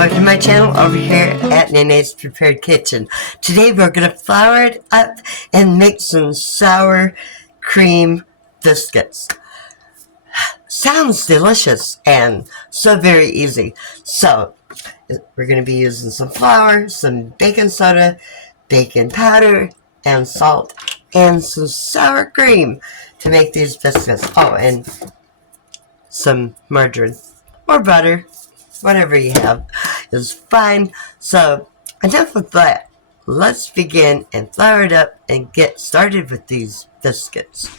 Welcome to my channel over here at Nene's Prepared Kitchen. Today we're going to flour it up and make some sour cream biscuits. Sounds delicious and so very easy. So we're going to be using some flour, some baking soda, baking powder, and salt, and some sour cream to make these biscuits. Oh, and some margarine or butter. Whatever you have is fine. So enough with that. Let's begin and flour it up and get started with these biscuits.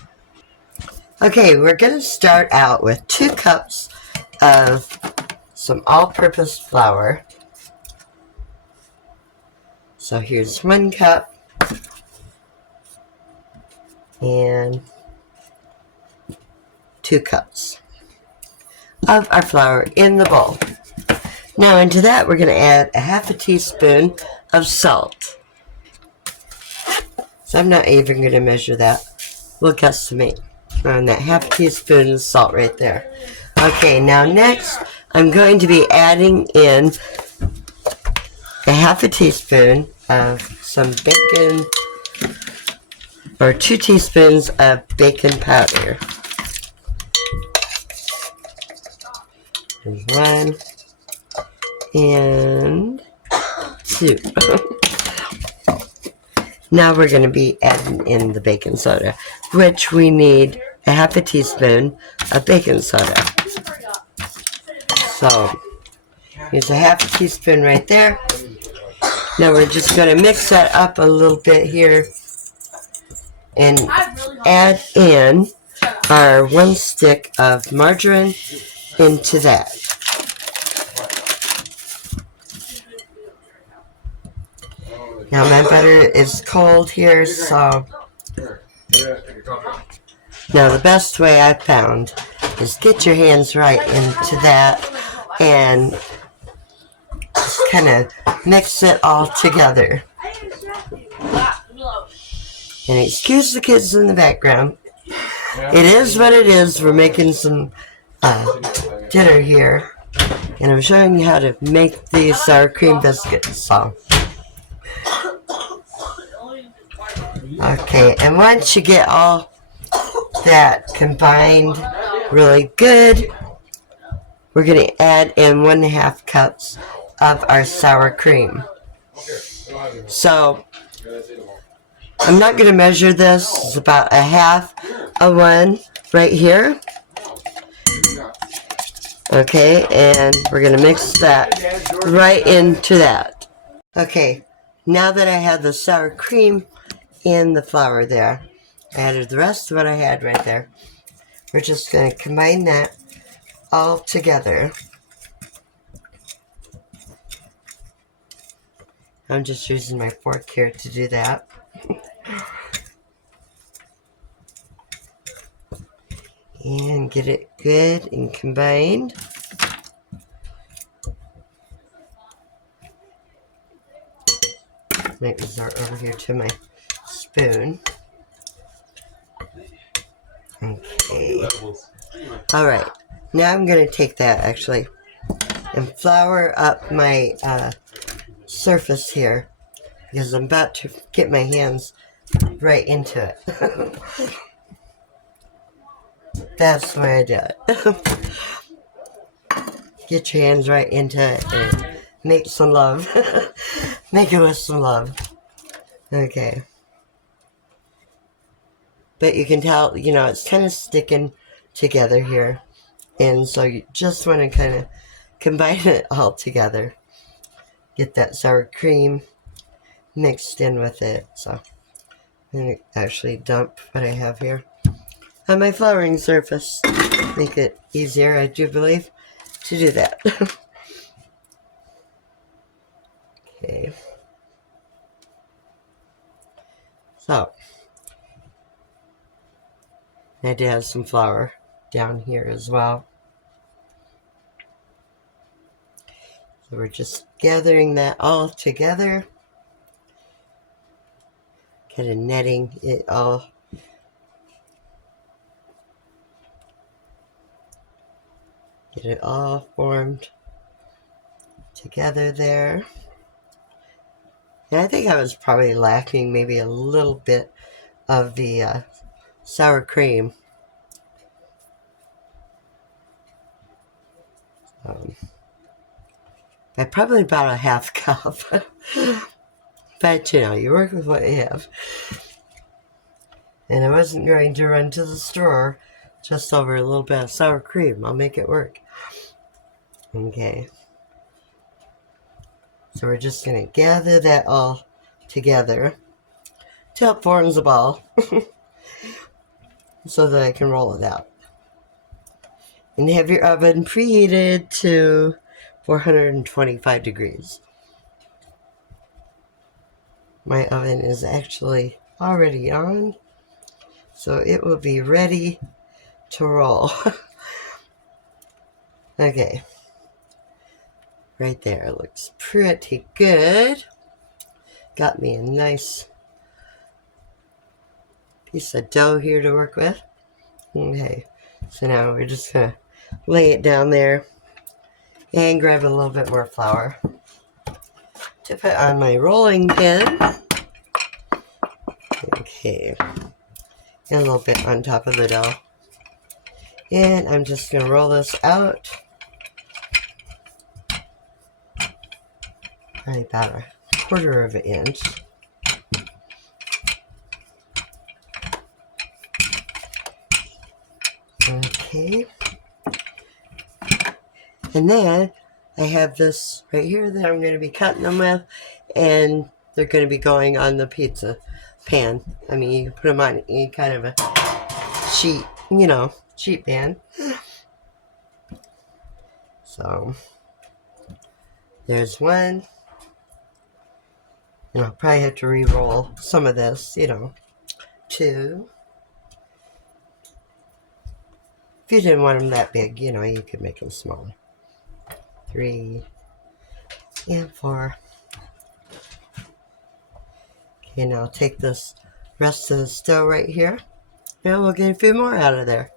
Okay, we're going to start out with 2 cups of some all-purpose flour. So here's 1 cup and 2 cups of our flour in the bowl. Now into that we're going to add a half a teaspoon of salt. So I'm not even going to measure that. We'll guesstimate on that half a teaspoon of salt right there. Okay, now next I'm going to be adding in a half a teaspoon of some bacon, or 2 teaspoons of baking powder. There's 1 and 2. Now we're going to be adding in the baking soda, which we need a half a teaspoon of baking soda. So here's a half a teaspoon right there. Now we're just going to mix that up a little bit here and add in our 1 stick of margarine into that. Now my butter is cold here, so now the best way I found is get your hands right into that and just kind of mix it all together. And excuse the kids in the background. It is what it is. We're making some dinner here, and I'm showing you how to make these sour cream biscuits. So. Okay, and once you get all that combined really good, we're going to add in 1.5 cups of our sour cream. So, I'm not going to measure this. It's about a half of 1 right here. Okay, and we're going to mix that right into that. Okay, now that I have the sour cream in the flour there, I added the rest of what I had right there. We're just going to combine that all together. I'm just using my fork here to do that. And get it good and combined. Let me start over here to my spoon. Okay. Alright. Now I'm going to take that actually and flour up my surface here, because I'm about to get my hands right into it. That's the way I do it. Get your hands right into it and make some love. Make it with some love. Okay. But you can tell, you know, it's kind of sticking together here. And so you just want to kind of combine it all together. Get that sour cream mixed in with it. So I'm going to actually dump what I have here on my flouring surface. Make it easier, I do believe, to do that. Okay. So I do have some flour down here as well. So we're just gathering that all together. Kind of netting it all. Get it all formed together there. And I think I was probably lacking maybe a little bit of the sour cream. I probably about a half cup. But you know, you work with what you have. And I wasn't going to run to the store just over a little bit of sour cream. I'll make it work. Okay. So we're just going to gather that all together till it forms a ball so that I can roll it out. And have your oven preheated to 425 degrees. My oven is actually already on, so it will be ready to roll. Okay. Right there, looks pretty good. Got me a nice piece of dough here to work with. Okay, so now we're just gonna lay it down there and grab a little bit more flour to put on my rolling pin. Okay, and a little bit on top of the dough. And I'm just gonna roll this out. Probably about a quarter of an inch. Okay. And then I have this right here that I'm going to be cutting them with, and they're going to be going on the pizza pan. I mean, you can put them on any kind of a sheet, you know, sheet pan. So, there's one. And I'll probably have to re-roll some of this, you know. 2. If you didn't want them that big, you know, you could make them smaller. 3 and 4. Okay, now I'll take this rest of the dough right here, and we'll get a few more out of there.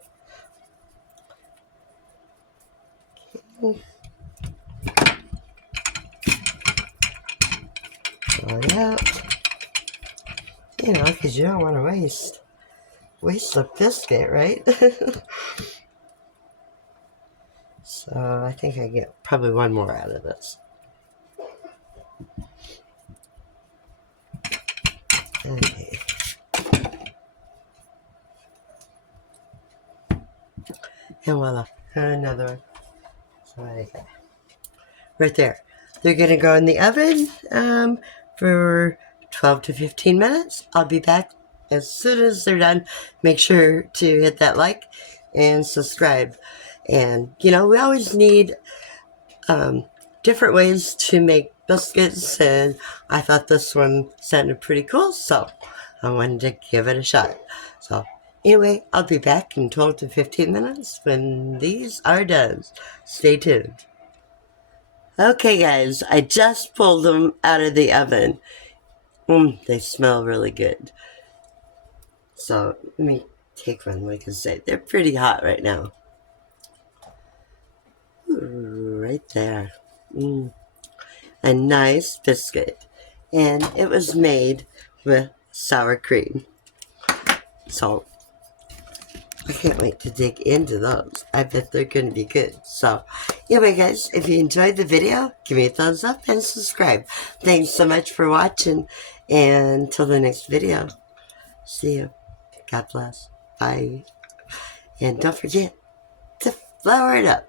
Okay. Roll it out. You know, because you don't want to waste the biscuit, right? So I think I get probably one more out of this. Okay. And voila, another one. So I got right there. They're gonna go in the oven for 12 to 15 minutes. I'll be back as soon as they're done. Make sure to hit that like and subscribe. And you know, we always need different ways to make biscuits, and I thought this one sounded pretty cool, so I wanted to give it a shot. So anyway, I'll be back in 12 to 15 minutes when these are done. Stay tuned. Okay guys, I just pulled them out of the oven. They smell really good. So let me take one, like I say. They're pretty hot right now. Ooh, right there. A nice biscuit. And it was made with sour cream. So I can't wait to dig into those. I bet they're going to be good. So anyway guys, if you enjoyed the video, give me a thumbs up and subscribe. Thanks so much for watching. And until the next video, see you. God bless. Bye. And don't forget to flour it up.